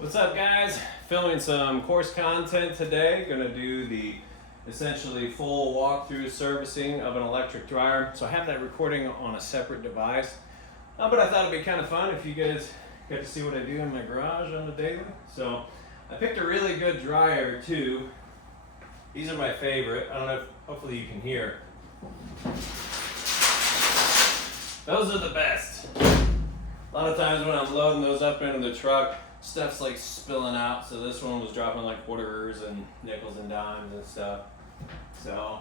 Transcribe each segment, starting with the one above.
What's up, guys? Filming some course content today. Gonna do the essentially full walkthrough servicing of an electric dryer. So I have that recording on a separate device, but I thought it'd be kind of fun if you guys get to see what I do in my garage on the daily. So I picked a really good dryer too. These are my favorite. I don't know if, hopefully you can hear. Those are the best. A lot of times when I'm loading those up into the truck, stuff's like spilling out. So this one was dropping like quarters and nickels and dimes and stuff. So,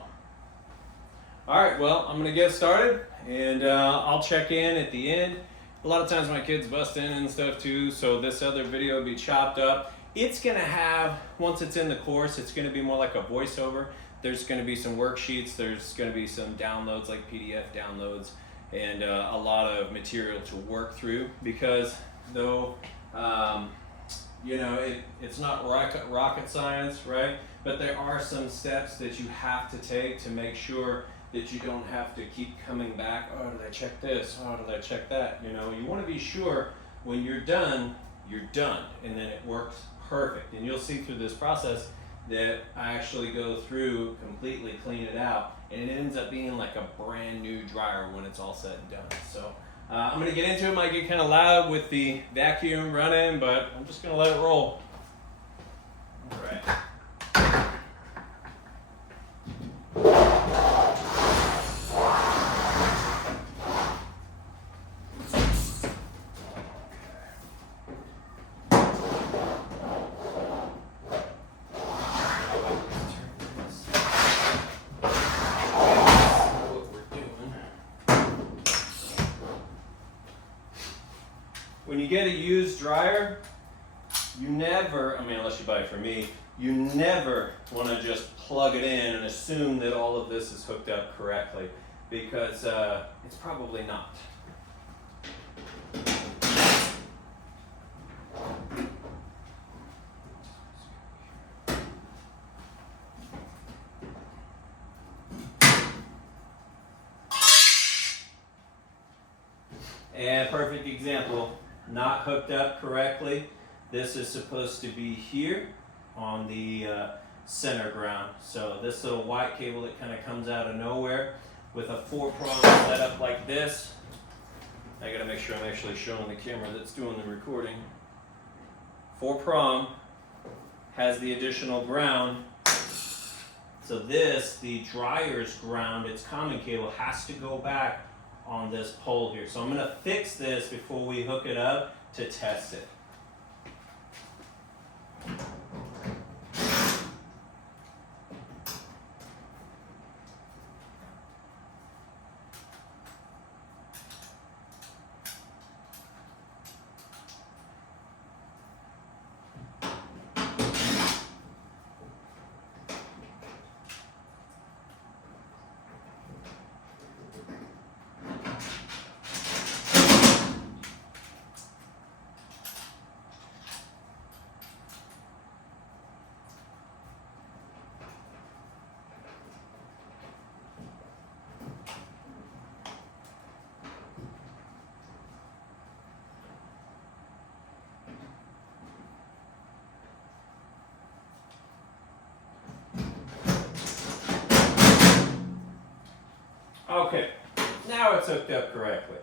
all right, well, I'm gonna get started and I'll check in at the end. A lot of times my kids bust in and stuff too, so this other video will be chopped up. It's gonna have, once it's in the course, it's gonna be more like a voiceover. There's gonna be some worksheets, there's gonna be some downloads like PDF downloads, and a lot of material to work through, because though you know, it's not rocket science, right? But there are some steps that you have to take to make sure that you don't have to keep coming back. Oh, did I check this? Oh, did I check that? You know, you want to be sure when you're done, and then it works perfect. And you'll see through this process that I actually go through, completely clean it out, and it ends up being like a brand new dryer when it's all said and done. So I'm gonna get into it. Might get kind of loud with the vacuum running, but I'm just gonna let it roll. All right. When you get a used dryer, you never, I mean, unless you buy it from me, you never want to just plug it in and assume that all of this is hooked up correctly, because it's probably not. And perfect example, not hooked up correctly. This is supposed to be here on the center ground. So this little white cable that kind of comes out of nowhere with a 4-prong setup like this. I gotta make sure I'm actually showing the camera that's doing the recording. 4-prong has the additional ground. So this, the dryer's ground, its common cable, has to go back on this pole here. So I'm gonna fix this before we hook it up to test it. Okay, now it's hooked up correctly.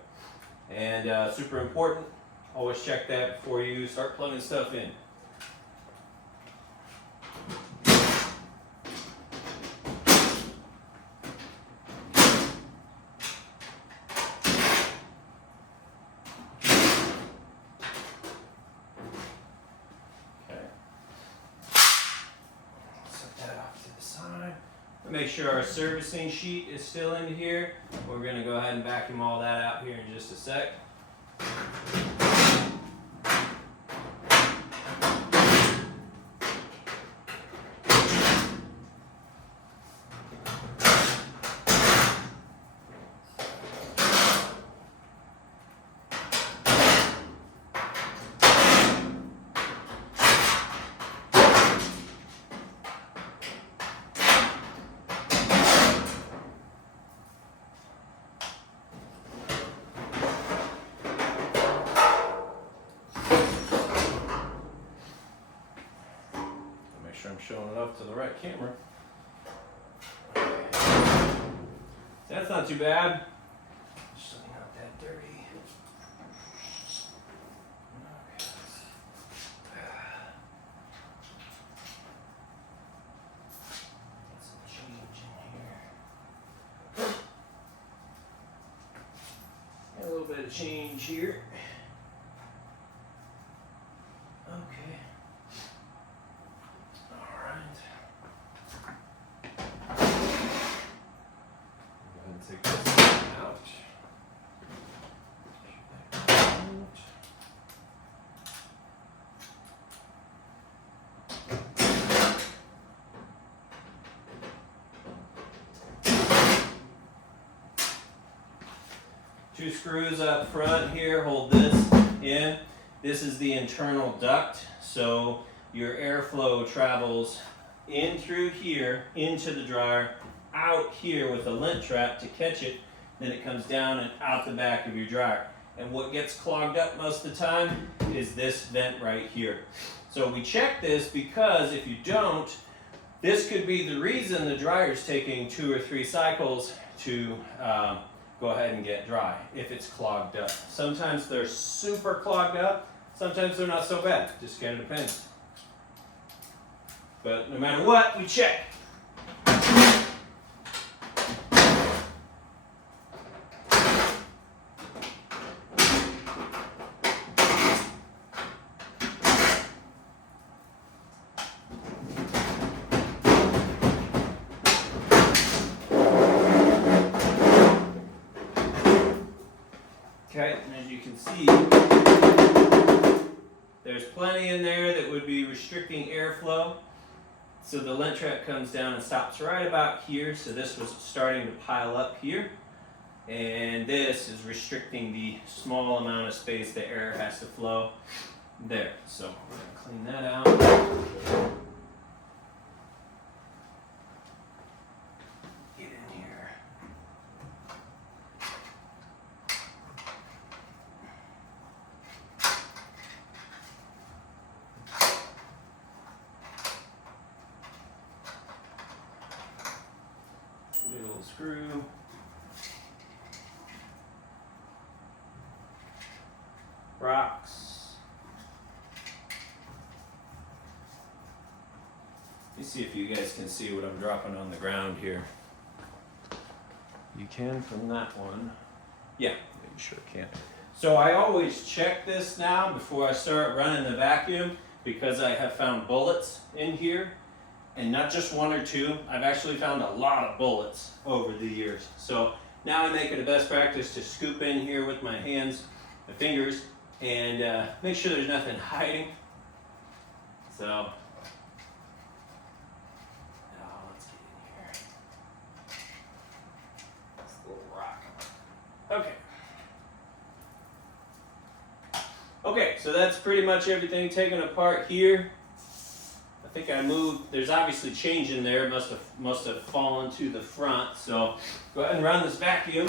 And super important, always check that before you start plugging stuff in. Make sure our servicing sheet is still in here. We're going to go ahead and vacuum all that out here in just a sec. I'm showing it up to the right camera. That's not too bad. Just not that dirty. Get some change in here. Got a little bit of change here. Okay. All right. Go ahead and take this out. Two screws up front here hold this in. This is the internal duct, so your airflow travels in through here into the dryer, out here with a lint trap to catch it, then it comes down and out the back of your dryer. And what gets clogged up most of the time is this vent right here. So we check this because if you don't, this could be the reason the dryer's taking 2 or 3 cycles to go ahead and get dry if it's clogged up. Sometimes they're super clogged up, sometimes they're not so bad, just kind of depends. But no matter what, we check. Okay, and as you can see, there's plenty in there that would be restricting airflow. So the lint trap comes down and stops right about here. So this was starting to pile up here. And this is restricting the small amount of space the air has to flow there. So we're going to clean that out. Get in here. Little screw. Rocks. Let me see if you guys can see what I'm dropping on the ground here. You can from that one. Yeah, you sure can. So I always check this now before I start running the vacuum because I have found bullets in here. And not just 1 or 2, I've actually found a lot of bullets over the years. So now I make it a best practice to scoop in here with my hands, my fingers, and make sure there's nothing hiding. So, now let's get in here. This little rock. Okay. Okay, so that's pretty much everything taken apart here. I think I moved, there's obviously change in there, must have fallen to the front. So go ahead and run this vacuum.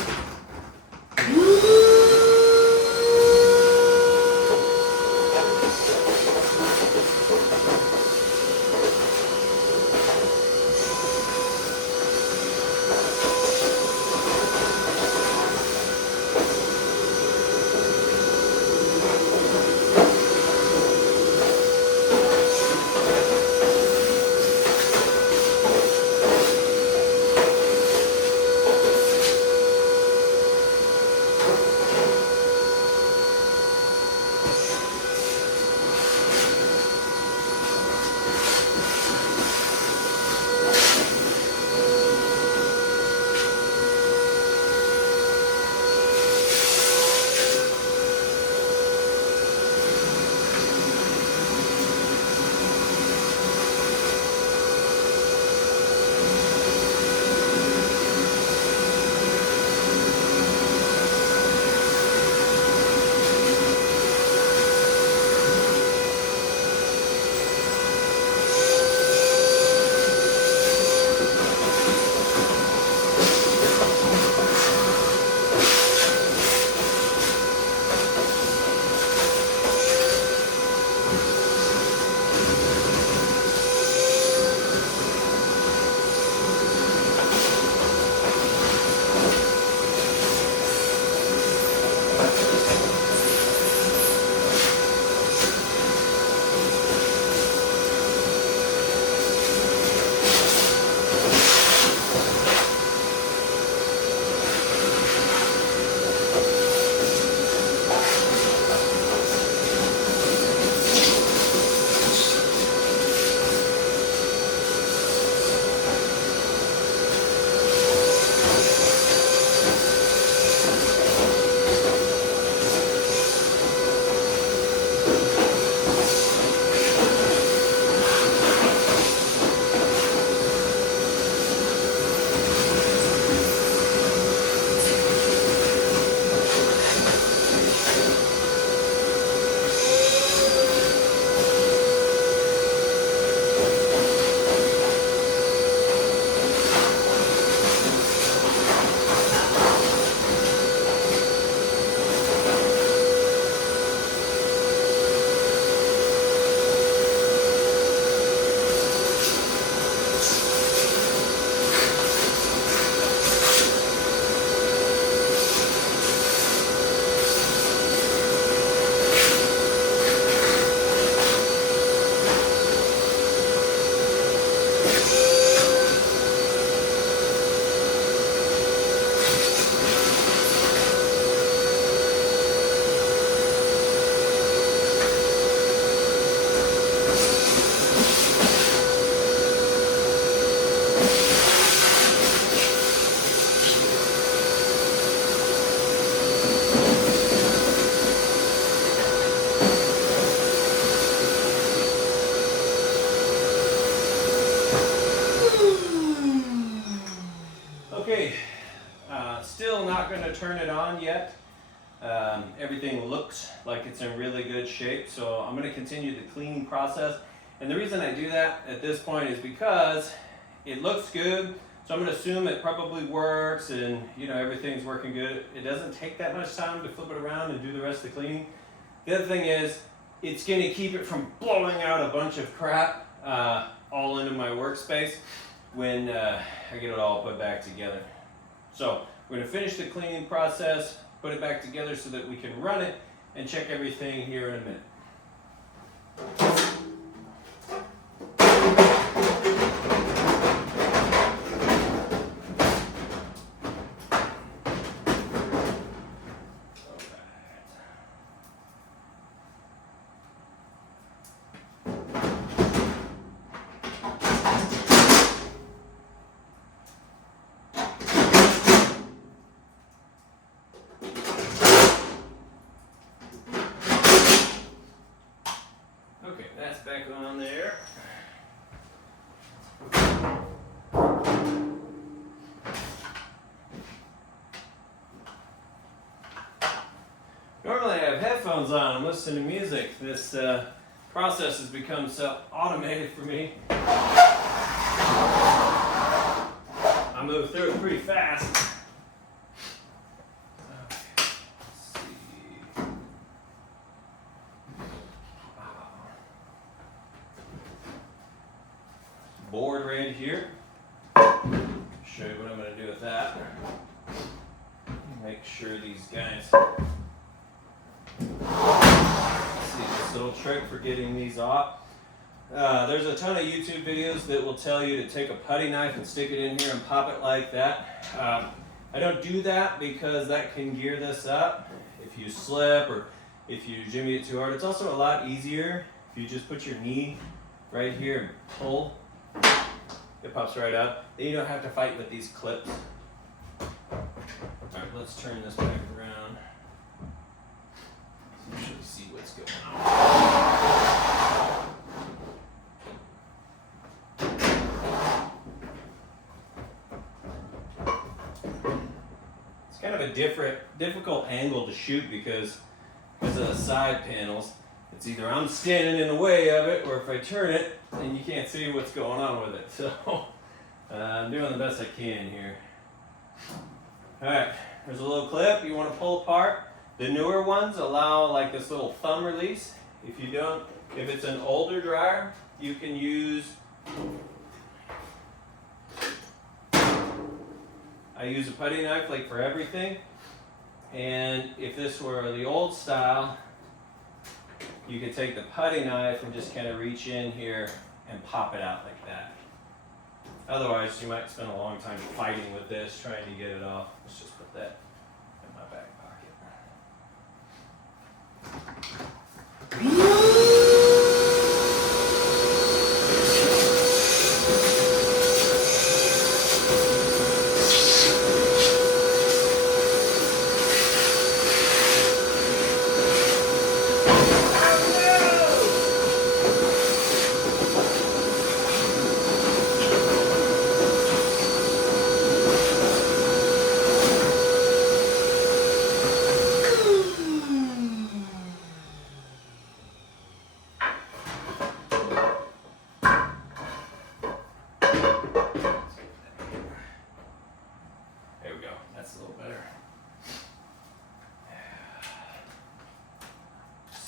not going to turn it on yet. Everything looks like it's in really good shape, so I'm going to continue the cleaning process. And the reason I do that at this point is because it looks good, so I'm going to assume it probably works and everything's working good. It doesn't take that much time to flip it around and do the rest of the cleaning. The other thing is, it's going to keep it from blowing out a bunch of crap all into my workspace when I get it all put back together. So we're going to finish the cleaning process, put it back together so that we can run it and check everything here in a minute. Back on there. Normally I have headphones on, I'm listening to music. This process has become so automated for me. I move through it pretty fast. Board right here. Show you what I'm going to do with that. Make sure these guys see this little trick for getting these off. There's a ton of YouTube videos that will tell you to take a putty knife and stick it in here and pop it like that. I don't do that because that can gear this up if you slip or if you jimmy it too hard. It's also a lot easier if you just put your knee right here and pull. It pops right up. Then you don't have to fight with these clips. Alright, let's turn this back around so you should see what's going on. It's kind of a difficult angle to shoot because of the side panels. It's either I'm standing in the way of it, or if I turn it, then you can't see what's going on with it. So I'm doing the best I can here. Alright, there's a little clip you want to pull apart. The newer ones allow like this little thumb release. If it's an older dryer, you can use, I use a putty knife like for everything. And if this were the old style, you could take the putty knife and just kind of reach in here and pop it out like that. Otherwise, you might spend a long time fighting with this, trying to get it off. Let's just put that in my back pocket.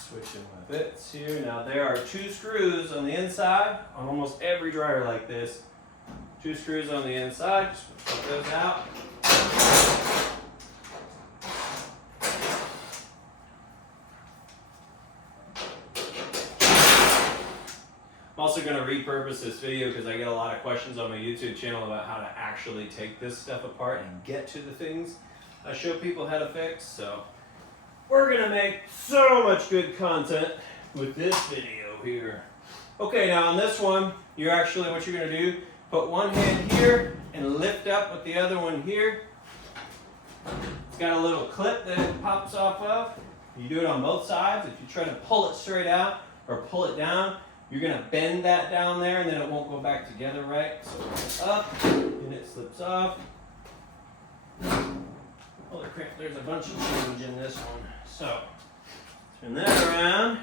Switching my bits here. Now there are 2 screws on the inside on almost every dryer like this. 2 screws on the inside. Just put those out. I'm also going to repurpose this video because I get a lot of questions on my YouTube channel about how to actually take this stuff apart and get to the things I show people how to fix. So we're going to make so much good content with this video here. Okay, now on this one, what you're going to do, put one hand here and lift up with the other one here. It's got a little clip that it pops off of. You do it on both sides. If you try to pull it straight out or pull it down, you're going to bend that down there and then it won't go back together right. So it's up and it slips off. Holy crap, there's a bunch of change in this one. So, turn that around.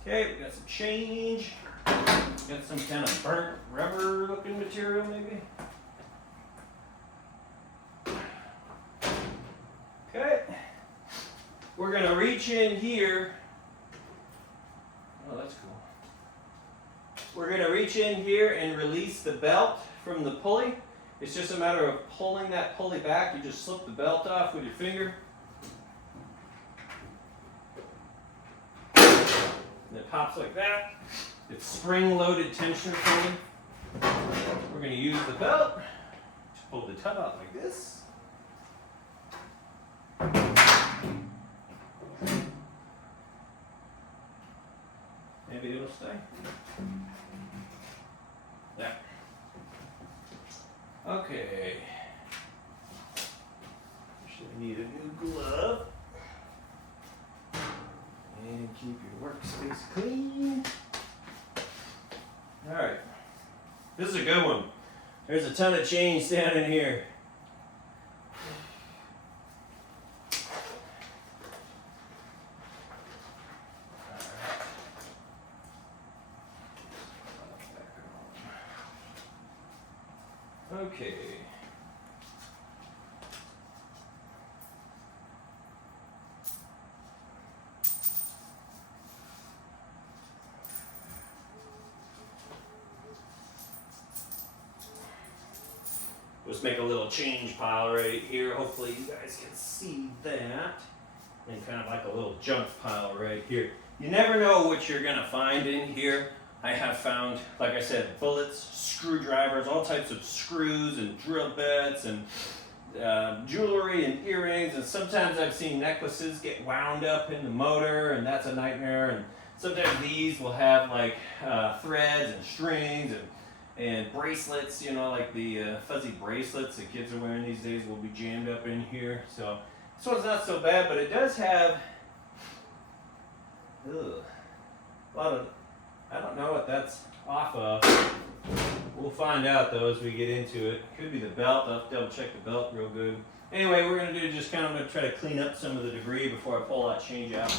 Okay, we got some change. Got some kind of burnt rubber looking material maybe. Okay. We're gonna reach in here. Oh, that's cool. We're gonna reach in here and release the belt from the pulley. It's just a matter of pulling that pulley back. You just slip the belt off with your finger. And it pops like that. It's spring-loaded tensioner pulley. We're going to use the belt to pull the tub out like this. Maybe it'll stay. Yeah. Okay. Actually need a new glove. And keep your workspace clean. Alright. This is a good one. There's a ton of change down in here. Okay. Let's make a little change pile right here. Hopefully you guys can see that. And kind of like a little junk pile right here. You never know what you're gonna find in here. I have found, like I said, bullets, screwdrivers, all types of screws and drill bits and jewelry and earrings. And sometimes I've seen necklaces get wound up in the motor, and that's a nightmare. And sometimes these will have like threads and strings and bracelets, you know, like the fuzzy bracelets that kids are wearing these days will be jammed up in here. So this one's not so bad, but it does have a lot of, I don't know what that's off of. We'll find out though as we get into it. Could be the belt. I'll have to double check the belt real good. Anyway, we're going to do just kind of, I'm going to try to clean up some of the debris before I pull that change out.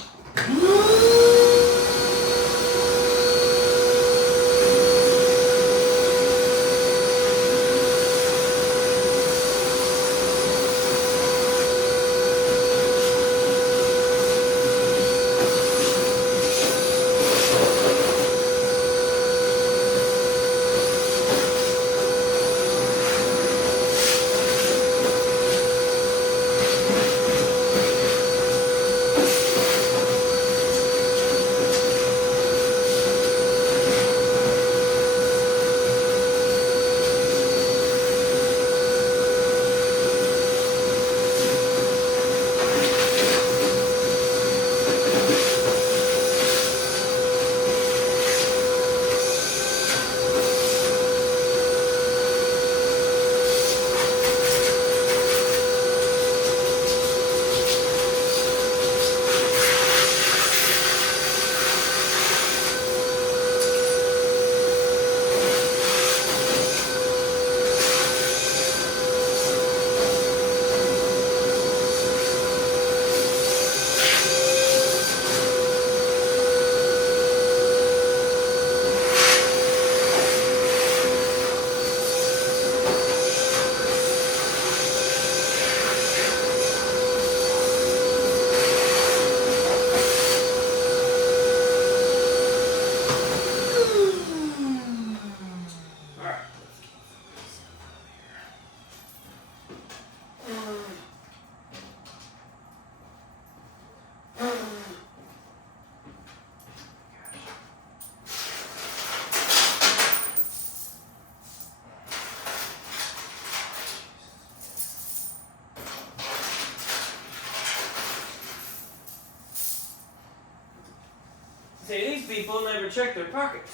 See, these people never check their pockets.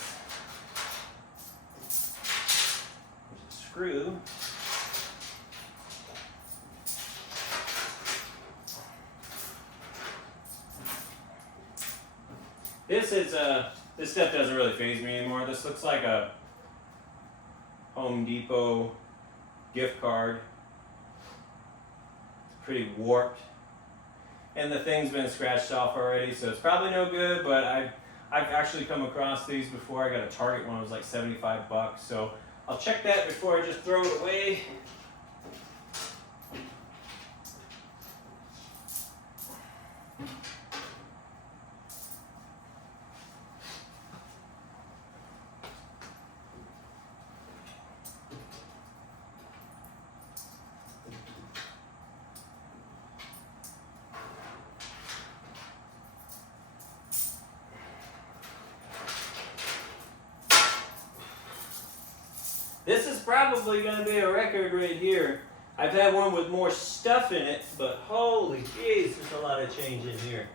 There's a screw. This is This stuff doesn't really faze me anymore. This looks like a Home Depot gift card. It's pretty warped. And the thing's been scratched off already, so it's probably no good, but I've actually come across these before. I got a Target one, it was like 75 bucks, so I'll check that before I just throw it away. This is probably going to be a record right here. I've had one with more stuff in it, but holy jeez, there's a lot of change in here.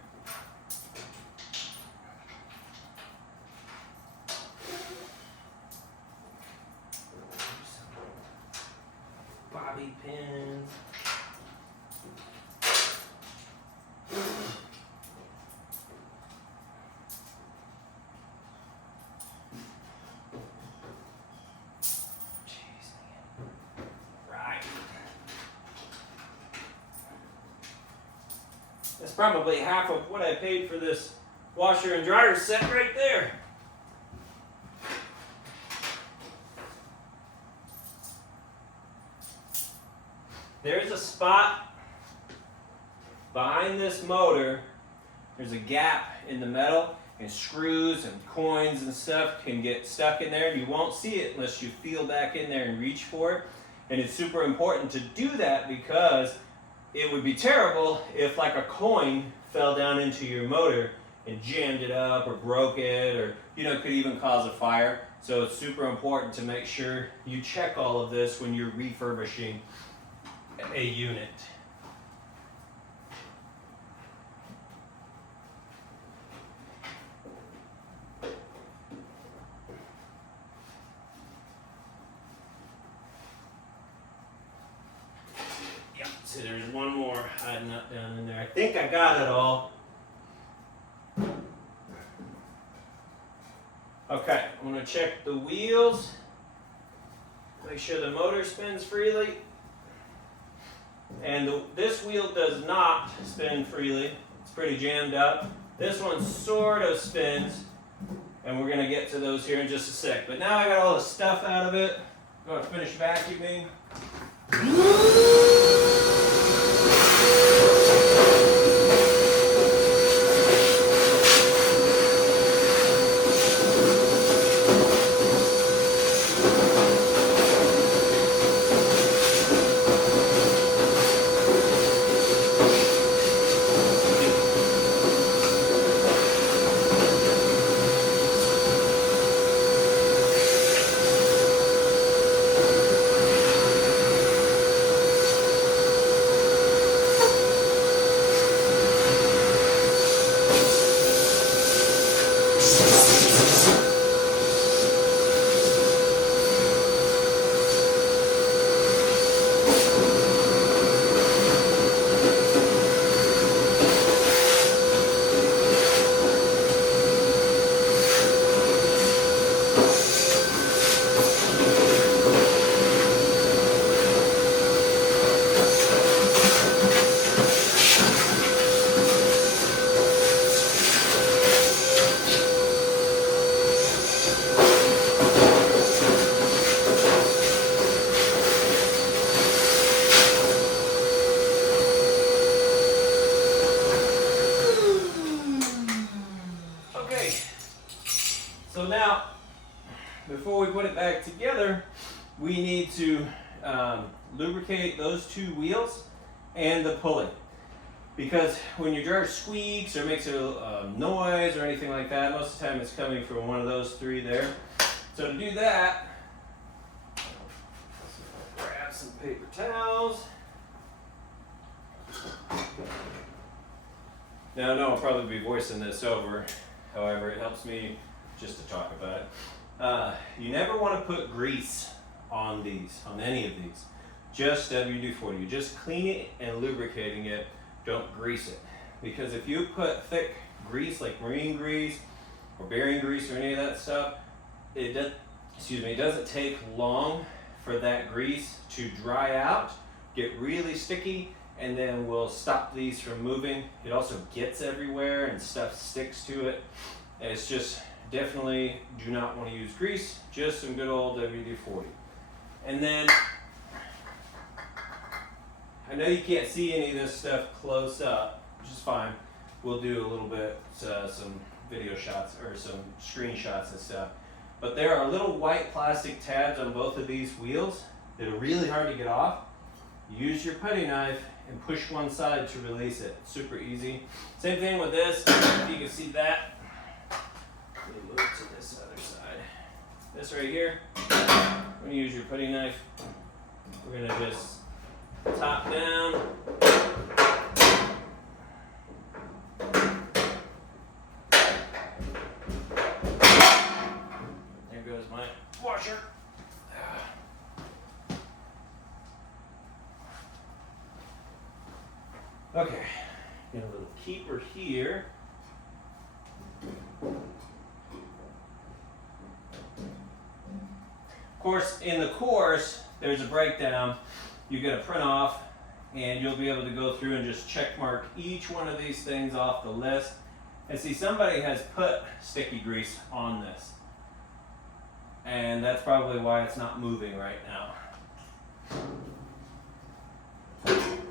Bobby pins. That's probably half of what I paid for this washer and dryer set right there. There's a spot behind this motor. There's a gap in the metal, and screws and coins and stuff can get stuck in there. You won't see it unless you feel back in there and reach for it. And it's super important to do that because it would be terrible if like a coin fell down into your motor and jammed it up or broke it, or could even cause a fire. So it's super important to make sure you check all of this when you're refurbishing a unit. So there's one more hiding up down in there. I think I got it all. Okay, I'm going to check the wheels. Make sure the motor spins freely. And this wheel does not spin freely. It's pretty jammed up. This one sort of spins. And we're going to get to those here in just a sec. But now I got all the stuff out of it. I'm going to finish vacuuming. So now, before we put it back together, we need to lubricate those two wheels and the pulley. Because when your dryer squeaks or makes a noise or anything like that, most of the time it's coming from one of those three there. So to do that, grab some paper towels. Now I know I'll probably be voicing this over, however it helps me just to talk about it. You never want to put grease on these, on any of these. Just WD-40. You're just cleaning it and lubricating it. Don't grease it. Because if you put thick grease like marine grease or bearing grease or any of that stuff, it doesn't take long for that grease to dry out, get really sticky, and then we'll stop these from moving. It also gets everywhere and stuff sticks to it. And it's just definitely do not want to use grease, just some good old WD-40. And then, I know you can't see any of this stuff close up, which is fine. We'll do a little bit, some video shots or some screenshots and stuff. But there are little white plastic tabs on both of these wheels that are really hard to get off. Use your putty knife and push one side to release it. Super easy. Same thing with this. If you can see that. Let me move to this other side. This right here. I'm going to use your putty knife. We're going to just top down. There goes my washer. Okay, get a little keeper here. Of course, in the course, there's a breakdown. You get a print off, and you'll be able to go through and just check mark each one of these things off the list. And see, somebody has put sticky grease on this. And that's probably why it's not moving right now.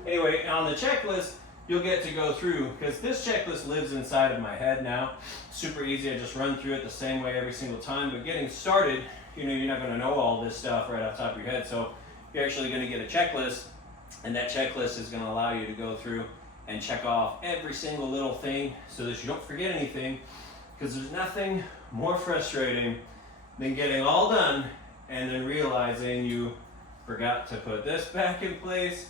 Anyway, on the checklist, you'll get to go through, because this checklist lives inside of my head now. Super easy, I just run through it the same way every single time. But getting started, you're not going to know all this stuff right off the top of your head. So you're actually going to get a checklist, and that checklist is going to allow you to go through and check off every single little thing so that you don't forget anything, because there's nothing more frustrating than getting all done and then realizing you forgot to put this back in place,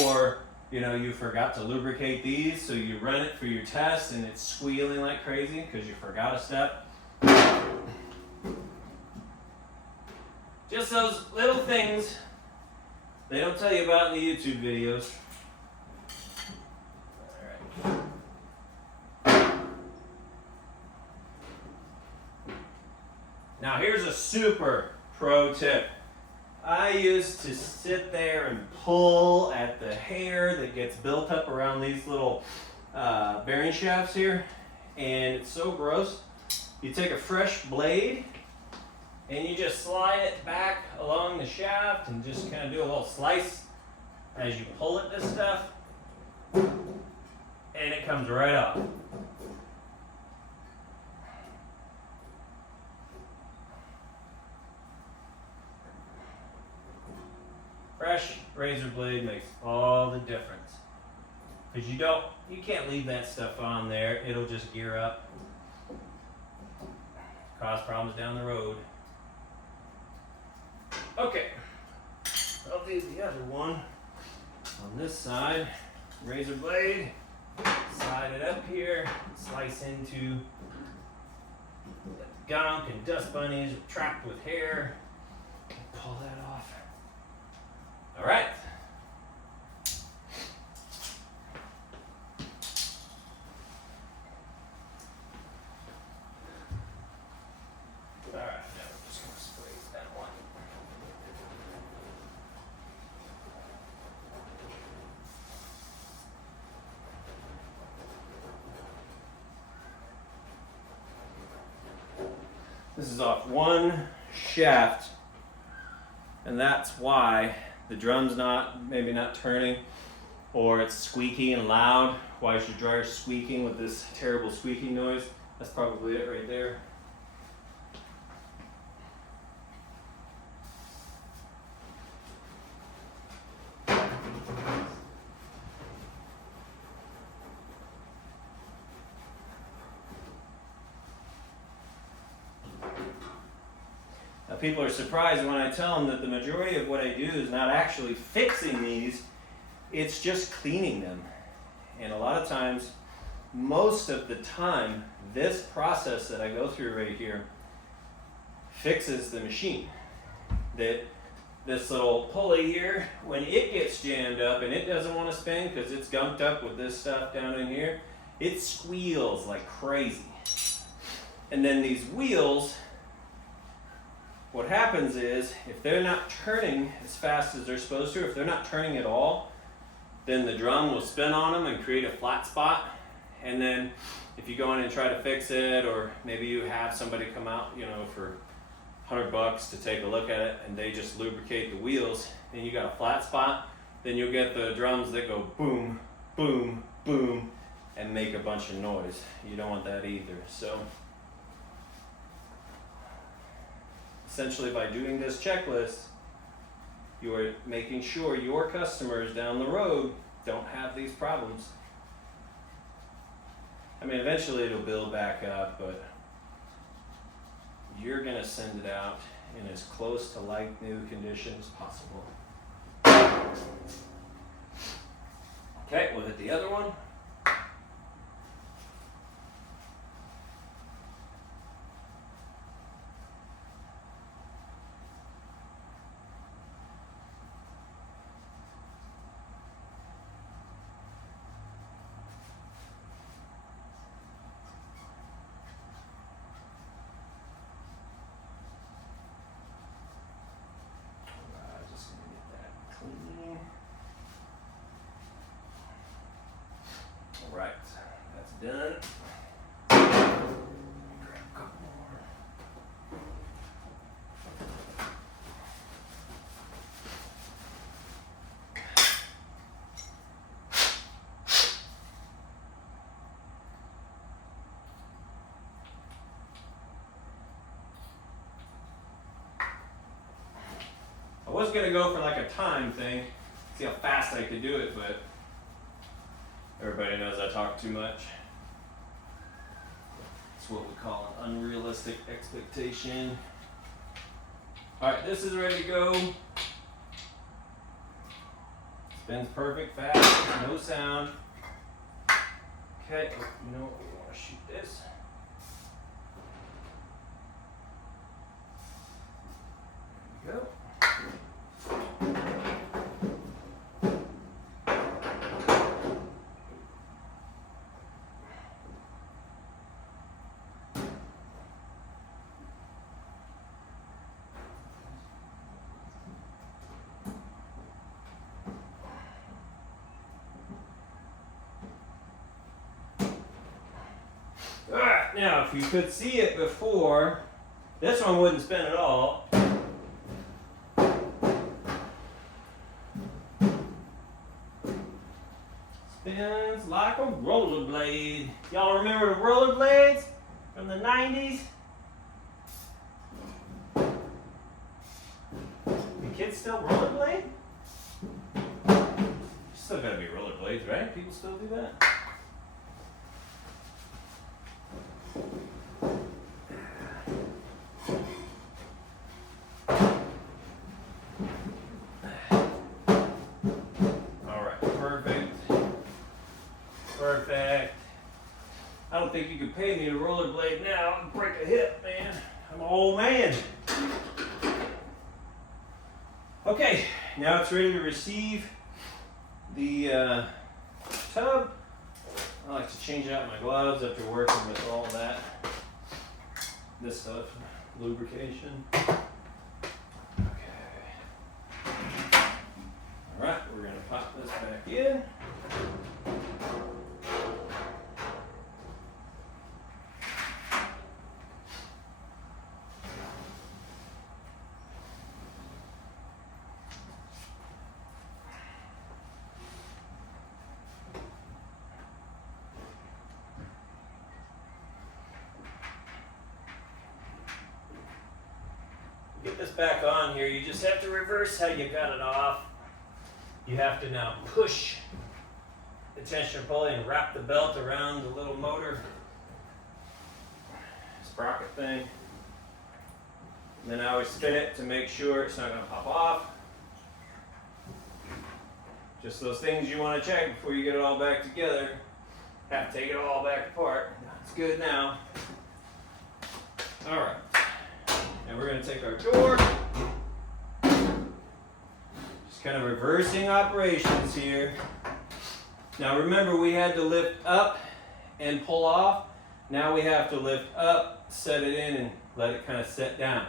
or you forgot to lubricate these, so you run it for your test and it's squealing like crazy because you forgot a step. Just those little things they don't tell you about in the YouTube videos. Alright. Now here's a super pro tip. I used to sit there and pull at the hair that gets built up around these little bearing shafts here, and it's so gross. You take a fresh blade and you just slide it back along the shaft and just kind of do a little slice as you pull at this stuff, and it comes right off. Fresh razor blade makes all the difference, because you can't leave that stuff on there. It'll just gear up, cause problems down the road. Okay, I'll do the other one on this side. Razor blade, slide it up here, slice into the gunk and dust bunnies trapped with hair. Pull that off. All right. All right, now we're just going to spray that one. This is off one shaft, and that's why the drum's maybe not turning, or it's squeaky and loud. Why is your dryer squeaking with this terrible squeaking noise? That's probably it right there. People are surprised when I tell them that the majority of what I do is not actually fixing these, it's just cleaning them. And a lot of times, most of the time, this process that I go through right here fixes the machine. That this little pulley here, when it gets jammed up and it doesn't want to spin because it's gunked up with this stuff down in here, it squeals like crazy. And then these wheels, what happens is, if they're not turning as fast as they're supposed to, if they're not turning at all, then the drum will spin on them and create a flat spot. And then if you go in and try to fix it, or maybe you have somebody come out, you know, for $100 to take a look at it, and they just lubricate the wheels, and you got a flat spot, then you'll get the drums that go boom, boom, boom, and make a bunch of noise. You don't want that either. So essentially, by doing this checklist, you are making sure your customers down the road don't have these problems. I mean, eventually it'll build back up, but you're gonna send it out in as close to like new condition as possible. Okay, we'll hit the other one. Right, that's done. Grab a couple more. I was gonna go for like a time thing, see how fast I could do it, but everybody knows I talk too much. It's what we call an unrealistic expectation. All right, this is ready to go. Spins perfect, fast, no sound. Okay, you know what, we want to shoot this. There we go. Alright, now if you could see it before, this one wouldn't spin at all. Spins like a rollerblade. Y'all remember the rollerblades from the 90s? The kids still rollerblade? Still gotta be rollerblades, right? People still do that? Perfect. I don't think you could pay me to rollerblade now and break a hip, man. I'm an old man. Okay, now it's ready to receive the tub. I like to change out my gloves after working with all that, this stuff, lubrication. Okay. All right, we're gonna pop this back in. Get this back on here, you just have to reverse how you got it off. You have to now push the tensioner pulley and wrap the belt around the little motor sprocket thing. And then I always spin it to make sure it's not going to pop off. Just those things you want to check before you get it all back together. Have to take it all back apart. It's good now. All right. And we're going to take our door, just kind of reversing operations here. Now remember, we had to lift up and pull off. Now we have to lift up, set it in, and let it kind of set down.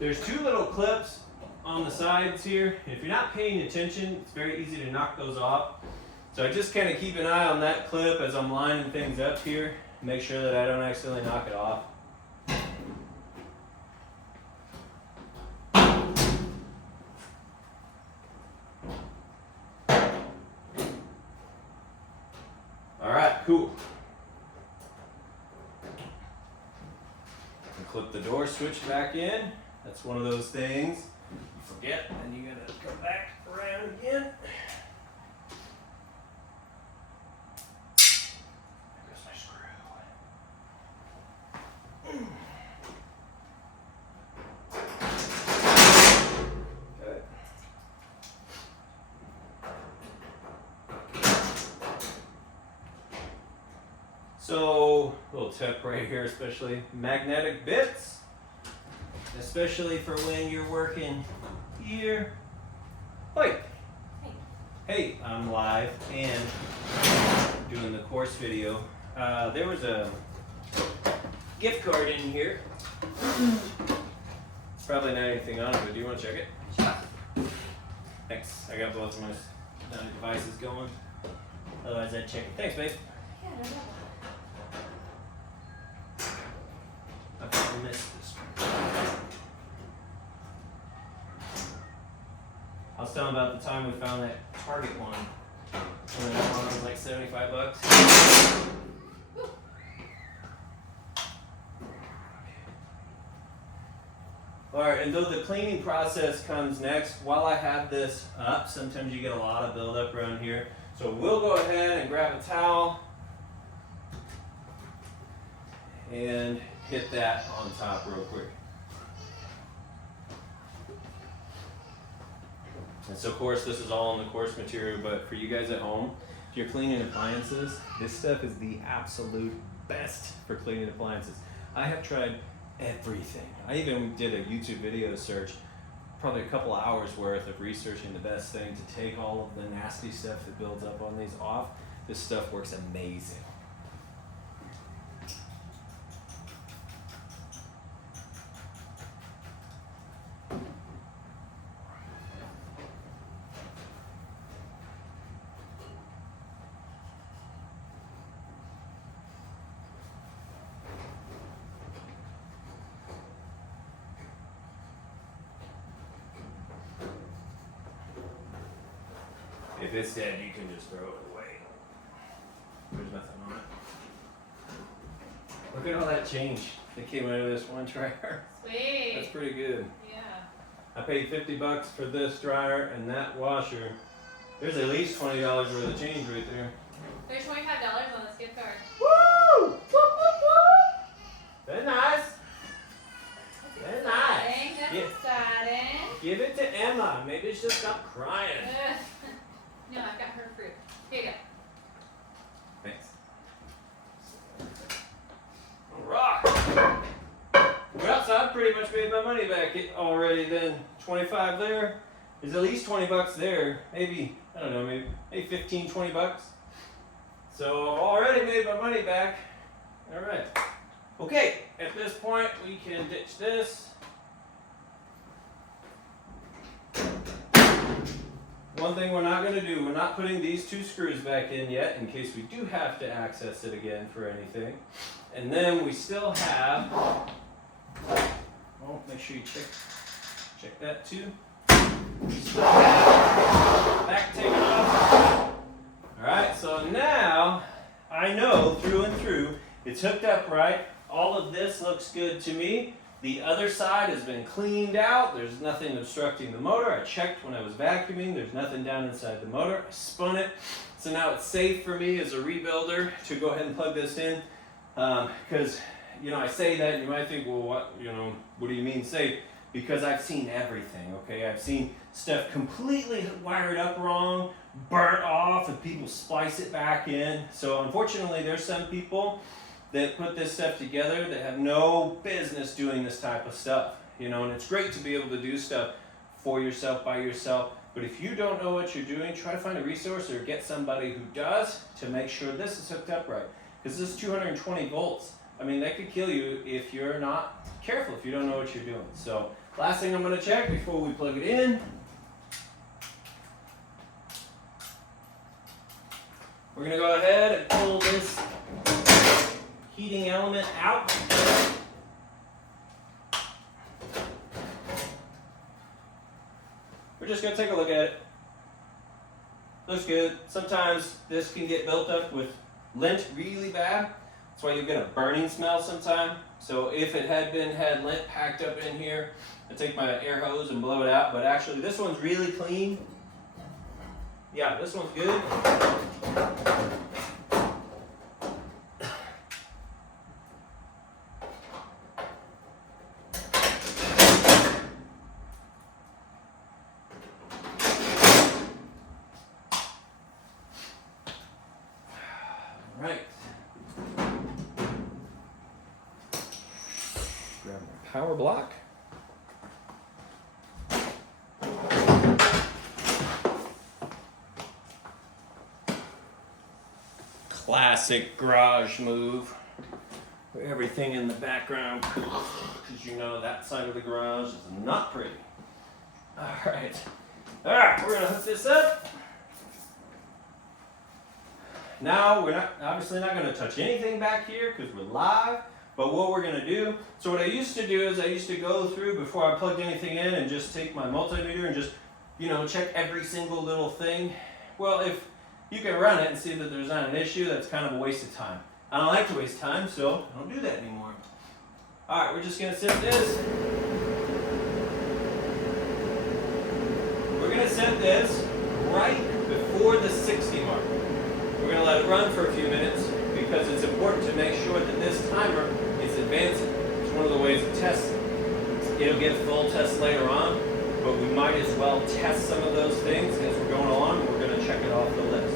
There's two little clips on the sides here. If you're not paying attention, it's very easy to knock those off. So I just kind of keep an eye on that clip as I'm lining things up here. Make sure that I don't accidentally knock it off. All right, cool. And clip the door switch back in. That's one of those things you forget, and you gotta come back around again. There goes my screw. Okay. So, a little tip right here, especially magnetic bits, especially for when you're working here. Oi. Hey. Hey, I'm live and doing the course video. There was a gift card in here. It's probably not anything on it, but do you want to check it? Sure. Thanks. I got both of my devices going. Otherwise, I'd check it. Thanks, babe. Yeah, no problem. I probably missed this one. I was telling about the time we found that Target one. And that one was like $75. Alright, and though the cleaning process comes next, while I have this up, sometimes you get a lot of buildup around here. So we'll go ahead and grab a towel and hit that on top real quick. And so of course this is all in the course material, but for you guys at home, if you're cleaning appliances, this stuff is the absolute best for cleaning appliances. I have tried everything. I even did a YouTube video search, probably a couple hours worth of researching the best thing to take all of the nasty stuff that builds up on these off. This stuff works amazing. If it's dead, you can just throw it away. There's nothing on it. Look at all that change that came out of this one dryer. Sweet. That's pretty good. Yeah. I paid $50 for this dryer and that washer. There's at least $20 worth of change right there. There's $25 on this gift card. Woo! Whoop, whoop, whoop! Very nice. Very nice. That's Yeah. exciting. Give it to Emma. Maybe she'll stop crying. No, I've got her fruit. Here you go. Thanks. Rock. Well, so I've pretty much made my money back already then. 25 there. There's at least 20 bucks there. Maybe, I don't know, maybe 15, 20 bucks. So I've already made my money back. All right. Okay, at this point we can ditch this. One thing we're not going to do, we're not putting these two screws back in yet in case we do have to access it again for anything. And then we still have, well, make sure you check that too. We still have back taken off. Alright, so now I know through and through it's hooked up right. All of this looks good to me. The other side has been cleaned out. There's nothing obstructing the motor. I checked when I was vacuuming. There's nothing down inside the motor. I spun it. So now it's safe for me as a rebuilder to go ahead and plug this in. Because, I say that and you might think, well, what do you mean safe? Because I've seen everything, okay? I've seen stuff completely wired up wrong, burnt off, and people splice it back in. So unfortunately, there's some people that put this stuff together that have no business doing this type of stuff, and it's great to be able to do stuff for yourself, by yourself, but if you don't know what you're doing, try to find a resource or get somebody who does to make sure this is hooked up right, because this is 220 volts. I mean, that could kill you if you're not careful, if you don't know what you're doing. So last thing I'm going to check before we plug it in. We're going to go ahead and pull this heating element out. We're just going to take a look at it. Looks good. Sometimes this can get built up with lint really bad. That's why you get a burning smell sometime. So if it had lint packed up in here, I take my air hose and blow it out. But actually this one's really clean. Yeah, this one's good. Right. Grab my power block. Classic garage move. Where everything in the background, because you know that side of the garage is not pretty. Alright, we're gonna hook this up. Now we're obviously not gonna touch anything back here because we're live, but what we're gonna do, so what I used to do is I used to go through before I plugged anything in and just take my multimeter and just, check every single little thing. Well, if you can run it and see that there's not an issue, that's kind of a waste of time. I don't like to waste time, so I don't do that anymore. Alright, we're just gonna set this. We're gonna set this right before the 60 mark. We're gonna let it run for a few minutes because it's important to make sure that this timer is advancing. It's one of the ways to test it. It'll get a full test later on, but we might as well test some of those things as we're going along. We're gonna check it off the list.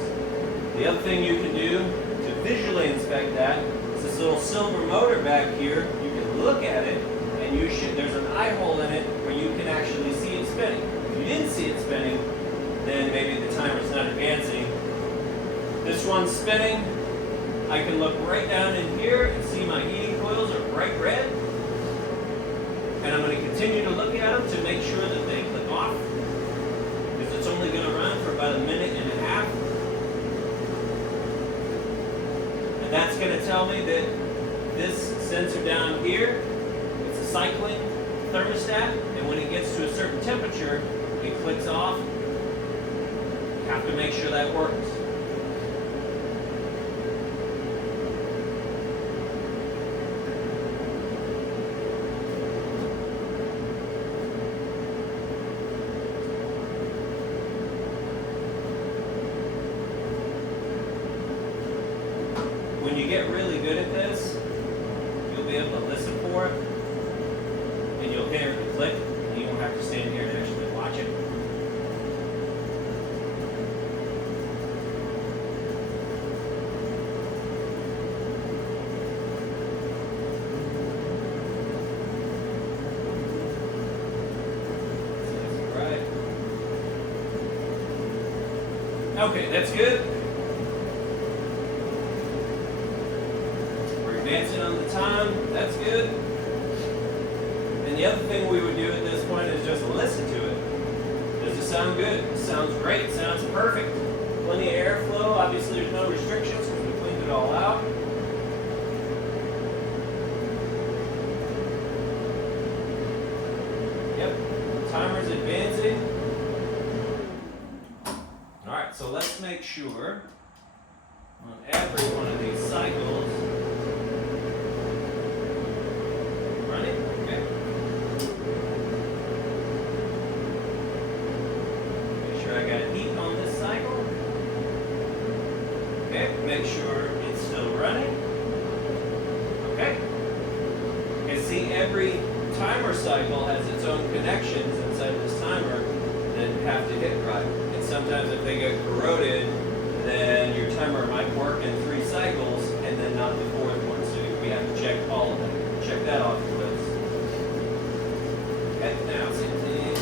The other thing you can do to visually inspect that is this little silver motor back here. You can look at it and there's an eye hole in it where you can actually see it spinning. If you didn't see it spinning, then maybe the timer's not advancing. This one's spinning. I can look right down in here and see my heating coils are bright red. And I'm going to continue to look at them to make sure that they click off. Because it's only going to run for about a minute and a half. And that's going to tell me that this sensor down here, it's a cycling thermostat. And when it gets to a certain temperature, it clicks off. You have to make sure that works. When you get really good at this, you'll be able to listen for it, and you'll hear it click, and you won't have to stand here and actually watch it. Right. Okay, that's good. Advancing on the time, that's good. And the other thing we would do at this point is just listen to it. Does it sound good? It sounds great, it sounds perfect. Plenty of airflow, obviously there's no restrictions because we cleaned it all out. Yep, timer's advancing. Alright, so let's make sure on every one of these cycles make sure it's still running. Okay. And see, every timer cycle has its own connections inside this timer that have to hit right. And sometimes if they get corroded, then your timer might work in 3 cycles and then not the 4th one. So we have to check all of them. Check that off the list. Okay, now same thing.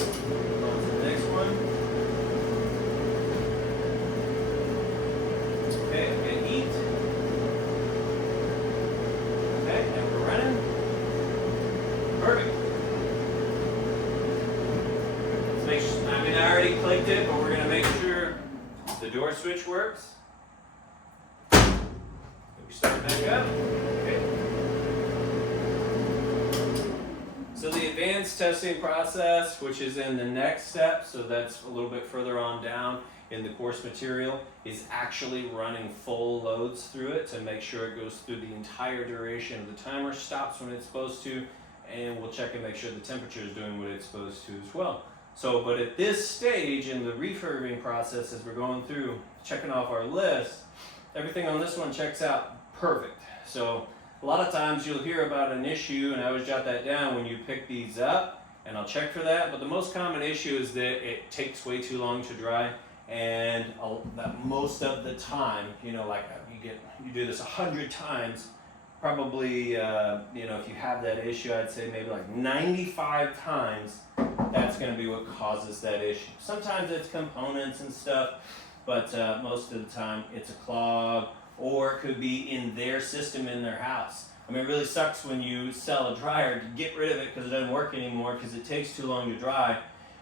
On to the next one. Okay, and heat. Okay, clicked it, but we're gonna make sure the door switch works. We start back up. Okay. So the advanced testing process, which is in the next step, so that's a little bit further on down in the course material, is actually running full loads through it to make sure it goes through the entire duration of the timer, stops when it's supposed to, and we'll check and make sure the temperature is doing what it's supposed to as well. So, but at this stage in the refurbing process, as we're going through, checking off our list, everything on this one checks out perfect. So a lot of times you'll hear about an issue, and I always jot that down when you pick these up, and I'll check for that, but the most common issue is that it takes way too long to dry, and that most of the time, you know, like you do this 100 times, probably, you know, if you have that issue, I'd say maybe like 95 times, that's going to be what causes that issue. Sometimes it's components and stuff, but most of the time it's a clog, or it could be in their system in their house. I mean, it really sucks when you sell a dryer to get rid of it because it doesn't work anymore because it takes too long to dry,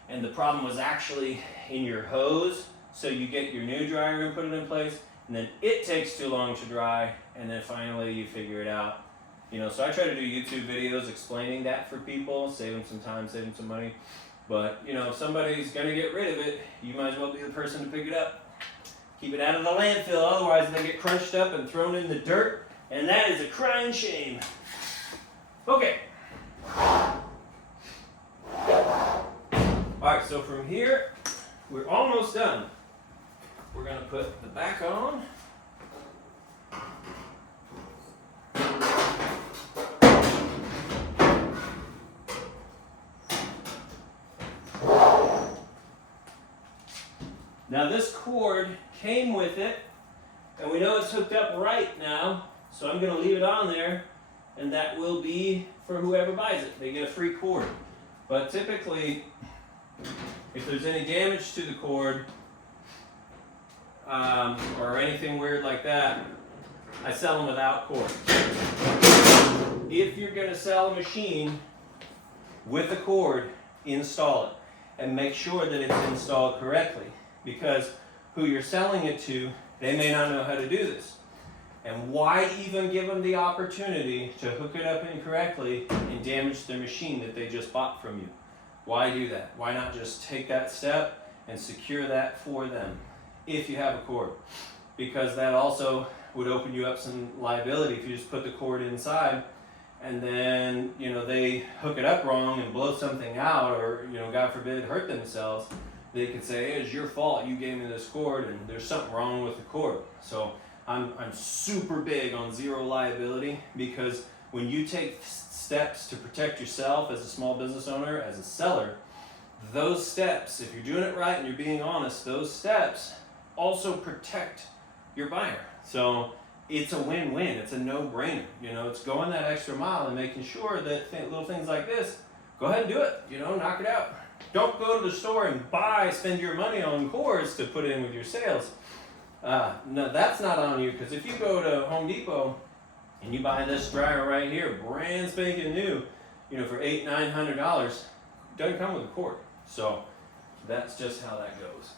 and the problem was actually in your hose. So you get your new dryer and put it in place, and then it takes too long to dry, and then finally you figure it out. You know, so I try to do YouTube videos explaining that for people, saving some time, saving some money. But, you know, if somebody's gonna get rid of it, you might as well be the person to pick it up. Keep it out of the landfill, otherwise they get crunched up and thrown in the dirt, and that is a crying shame. Okay. Alright, so from here, we're almost done. We're gonna put the back on. Now this cord came with it, and we know it's hooked up right now, so I'm going to leave it on there, and that will be for whoever buys it. They get a free cord. But typically, if there's any damage to the cord, or anything weird like that, I sell them without cord. If you're going to sell a machine with a cord, install it, and make sure that it's installed correctly. Because who you're selling it to, they may not know how to do this. And why even give them the opportunity to hook it up incorrectly and damage their machine that they just bought from you? Why do that? Why not just take that step and secure that for them if you have a cord? Because that also would open you up some liability if you just put the cord inside and then, you know, they hook it up wrong and blow something out, or, you know, God forbid, hurt themselves. They could say, hey, it's your fault, you gave me this cord and there's something wrong with the cord. So I'm super big on zero liability, because when you take steps to protect yourself as a small business owner, as a seller, those steps, if you're doing it right and you're being honest, those steps also protect your buyer. So it's a win-win, it's a no-brainer. You know, it's going that extra mile and making sure that little things like this, go ahead and do it, you know, knock it out. Don't go to the store and spend your money on cords to put in with your sales. No, that's not on you, because if you go to Home Depot and you buy this dryer right here, brand spanking new, you know, for $800, $900, doesn't come with a cord. So that's just how that goes.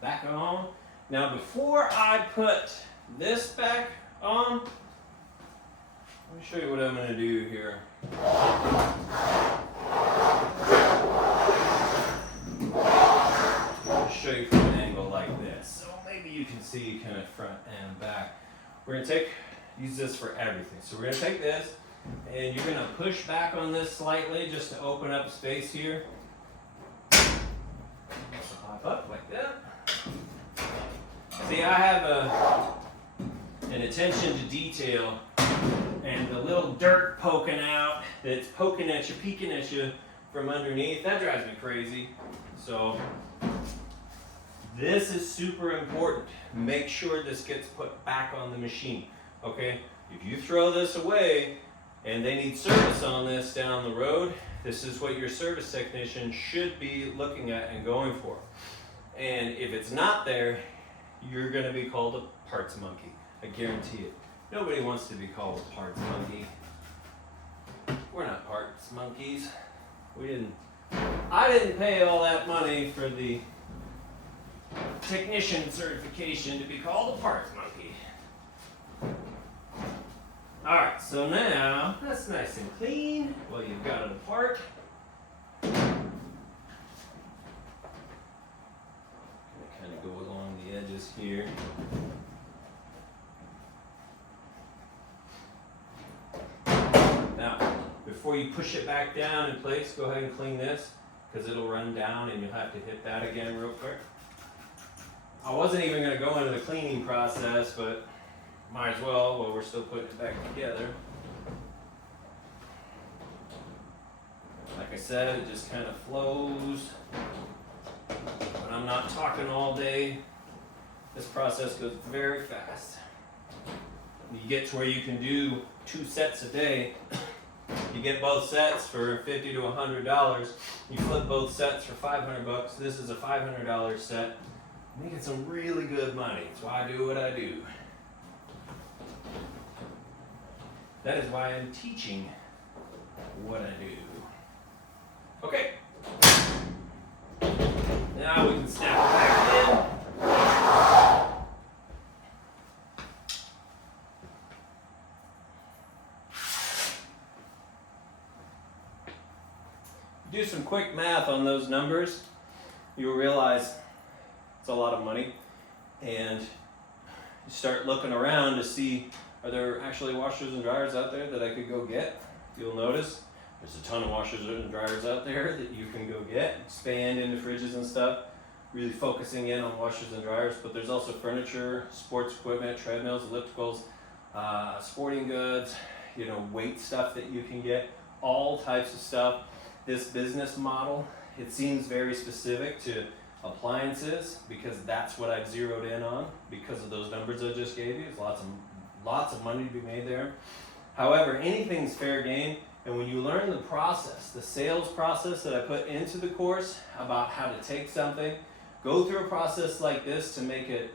Back on. Now before I put this back on, let me show you what I'm going to do here. I'll show you from an angle like this, so maybe you can see kind of front and back. We're going to use this for everything. So we're going to take this, And you're gonna push back on this slightly just to open up space here. Pop up like that. See, I have an attention to detail, and the little dirt poking out that's poking at you, peeking at you from underneath, that drives me crazy. So this is super important. Make sure this gets put back on the machine, okay? If you throw this away and they need service on this down the road, this is what your service technician should be looking at and going for. And if it's not there, you're gonna be called a parts monkey. I guarantee it. Nobody wants to be called a parts monkey. We're not parts monkeys. I didn't pay all that money for the technician certification to be called a parts monkey. Alright, so now that's nice and clean. Well, you've got it apart. Kind of go along the edges here. Now, before you push it back down in place, go ahead and clean this, because it'll run down and you'll have to hit that again real quick. I wasn't even going to go into the cleaning process, but might as well while we're still putting it back together. Like I said, it just kind of flows. But I'm not talking all day. This process goes very fast. You get to where you can do 2 sets a day. You get both sets for $50 to $100. You flip both sets for $500. This is a $500 set. Making some really good money. That's why I do what I do. That is why I'm teaching what I do. Okay. Now we can snap it back in. Do some quick math on those numbers. You'll realize it's a lot of money. And you start looking around to see, are there actually washers and dryers out there that I could go get? You'll notice there's a ton of washers and dryers out there that you can go get, expand into fridges and stuff, really focusing in on washers and dryers. But there's also furniture, sports equipment, treadmills, ellipticals, sporting goods, weight stuff that you can get, all types of stuff. This business model, it seems very specific to appliances because that's what I've zeroed in on because of those numbers I just gave you. There's lots of money to be made there. However, anything's fair game, and when you learn the process, the sales process that I put into the course about how to take something, go through a process like this to make it,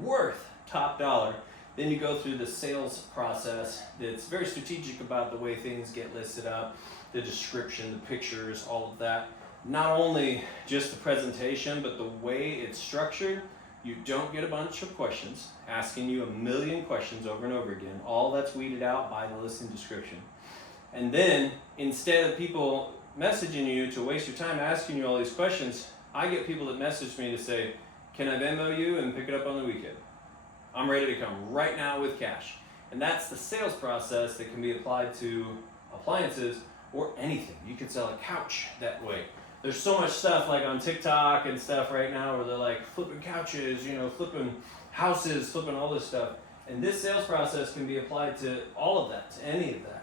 worth top dollar, then you go through the sales process that's very strategic about the way things get listed up, the description, the pictures, all of that. Not only just the presentation, but the way it's structured. You don't get a bunch of questions asking you a million questions over and over again. All that's weeded out by the listing description. And then instead of people messaging you to waste your time asking you all these questions, I get people that message me to say, can I Venmo you and pick it up on the weekend? I'm ready to come right now with cash. And that's the sales process that can be applied to appliances or anything. You can sell a couch that way. There's so much stuff like on TikTok and stuff right now where they're like flipping couches, flipping houses, flipping all this stuff. And this sales process can be applied to all of that, to any of that.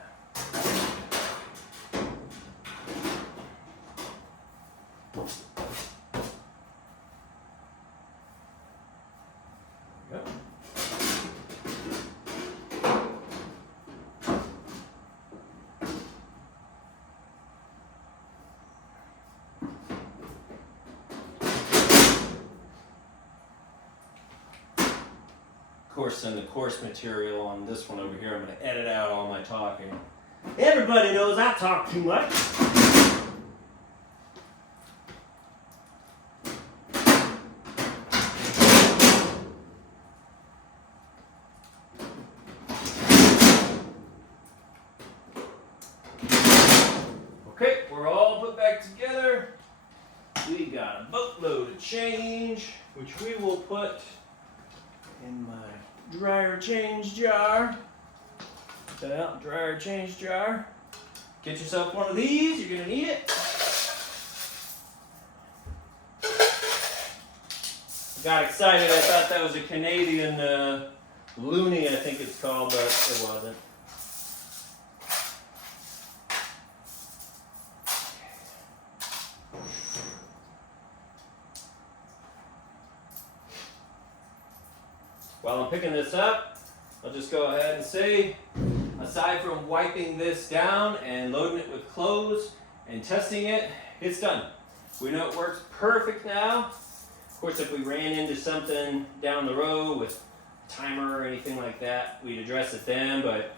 And the course material on this one over here, I'm going to edit out all my talking. Everybody knows I talk too much. Okay, we're all put back together. We got a boatload of change, which we will put in my dryer change jar. that out, dryer, change dryer. Get yourself one of these, you're gonna need it. Got excited, I thought that was a Canadian loony, I think it's called, but it wasn't. While I'm picking this up, I'll just go ahead and say, aside from wiping this down and loading it with clothes and testing it, it's done. We know it works perfect now. Of course, if we ran into something down the road with a timer or anything like that, we'd address it then, but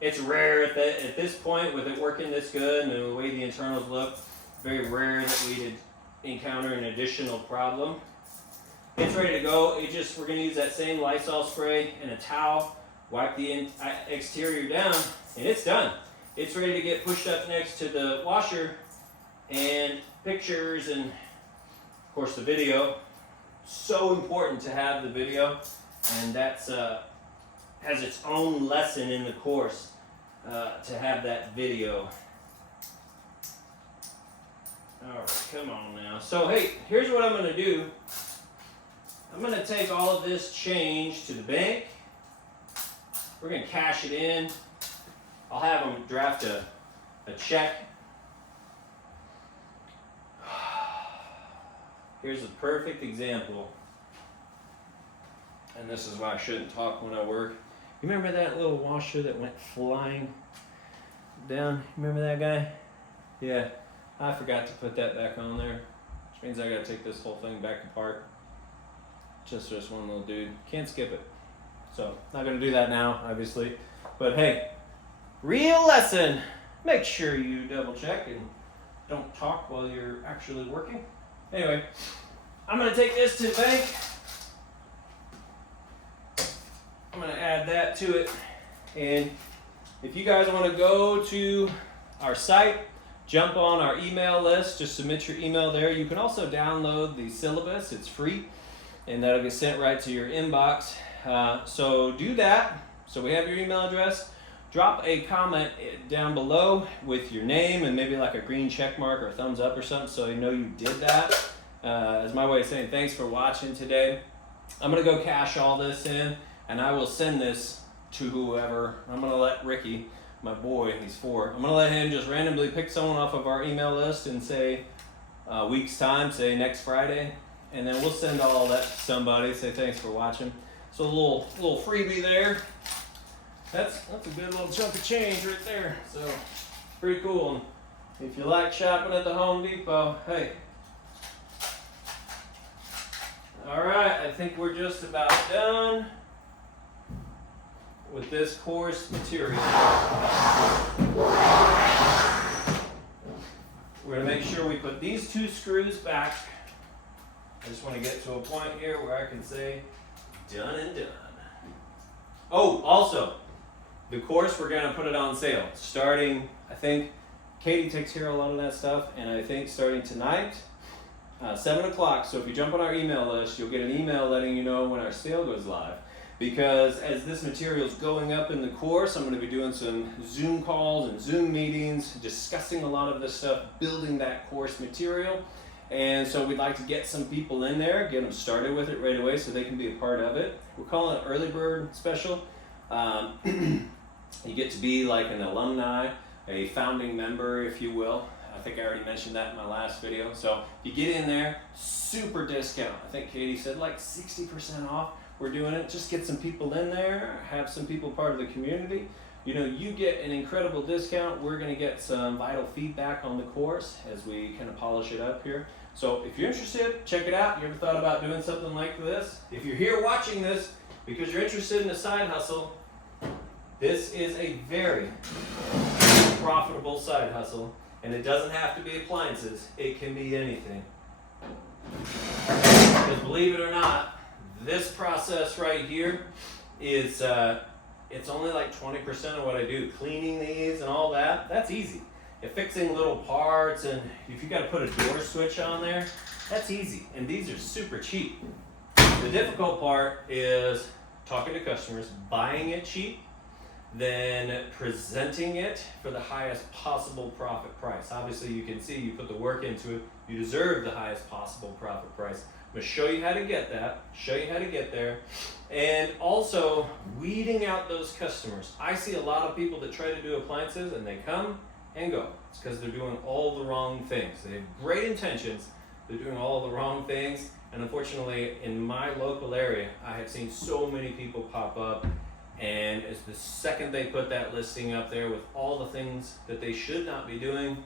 it's rare at this point with it working this good and the way the internals look, very rare that we'd encounter an additional problem. It's ready to go. We're going to use that same Lysol spray and a towel, wipe the exterior down, and it's done. It's ready to get pushed up next to the washer, and pictures and of course the video. So important to have the video, and that's has its own lesson in the course to have that video. Alright, come on now. So hey, here's what I'm going to do. I'm going to take all of this change to the bank. We're going to cash it in. I'll have them draft a check. Here's a perfect example. And this is why I shouldn't talk when I work. You remember that little washer that went flying down? Remember that guy? Yeah, I forgot to put that back on there. Which means I got to take this whole thing back apart. Just for this one little dude. Can't skip it. So, not going to do that now, obviously. But hey, real lesson. Make sure you double check and don't talk while you're actually working. Anyway, I'm going to take this to the bank. I'm going to add that to it. And if you guys want to go to our site, jump on our email list, just submit your email there. You can also download the syllabus. It's free. And that'll get sent right to your inbox. So do that. So we have your email address. Drop a comment down below with your name and maybe like a green check mark or a thumbs up or something so I know you did that. As my way of saying thanks for watching today. I'm going to go cash all this in and I will send this to whoever. I'm going to let Ricky, my boy, he's 4. I'm going to let him just randomly pick someone off of our email list and say a week's time, say next Friday. And then we'll send all that to somebody, say thanks for watching. So a little freebie there. That's a good little chunk of change right there. So pretty cool. And if you like shopping at the Home Depot, hey. Alright, I think we're just about done with this course material. We're going to make sure we put these 2 screws back. I just want to get to a point here where I can say, done and done. Oh, also, the course, we're going to put it on sale. Starting, I think, Katie takes care of a lot of that stuff, and I think starting tonight, 7 o'clock. So if you jump on our email list, you'll get an email letting you know when our sale goes live. Because as this material is going up in the course, I'm going to be doing some Zoom calls and Zoom meetings, discussing a lot of this stuff, building that course material. And so we'd like to get some people in there, get them started with it right away so they can be a part of it. We're calling it Early Bird Special. You get to be like an alumni, a founding member, if you will. I think I already mentioned that in my last video. So if you get in there, super discount. I think Katie said like 60% off. We're doing it. Just get some people in there, have some people part of the community. You know, you get an incredible discount. We're going to get some vital feedback on the course as we kind of polish it up here. So if you're interested, check it out. You ever thought about doing something like this? If you're here watching this because you're interested in a side hustle, this is a very profitable side hustle. And it doesn't have to be appliances. It can be anything. Because believe it or not, this process right here is it's only like 20% of what I do. Cleaning these and all that, that's easy. If fixing little parts and if you got to put a door switch on there, that's easy. And these are super cheap. The difficult part is talking to customers, buying it cheap, then presenting it for the highest possible profit price. Obviously, you can see you put the work into it. You deserve the highest possible profit price. I'm going to show you how to get that, show you how to get there, and also weeding out those customers. I see a lot of people that try to do appliances and they come and go. It's because they're doing all the wrong things. They have great intentions, they're doing all the wrong things, and unfortunately in my local area, I have seen so many people pop up, and as the second they put that listing up there with all the things that they should not be doing,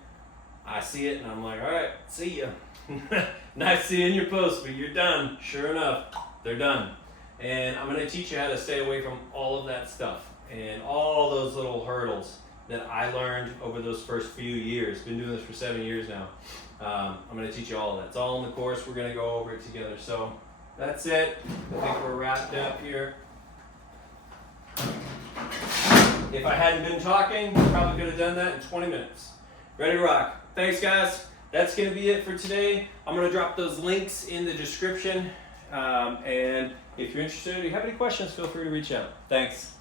I see it and I'm like, all right, see ya. Nice seeing your post, but you're done. Sure enough, they're done. And I'm gonna teach you how to stay away from all of that stuff and all those little hurdles that I learned over those first few years. Been doing this for 7 years now. I'm gonna teach you all of that. It's all in the course. We're gonna go over it together. So that's it. I think we're wrapped up here. If I hadn't been talking, probably could have done that in 20 minutes. Ready to rock. Thanks, guys. That's going to be it for today. I'm going to drop those links in the description. And if you're interested or you have any questions, feel free to reach out. Thanks.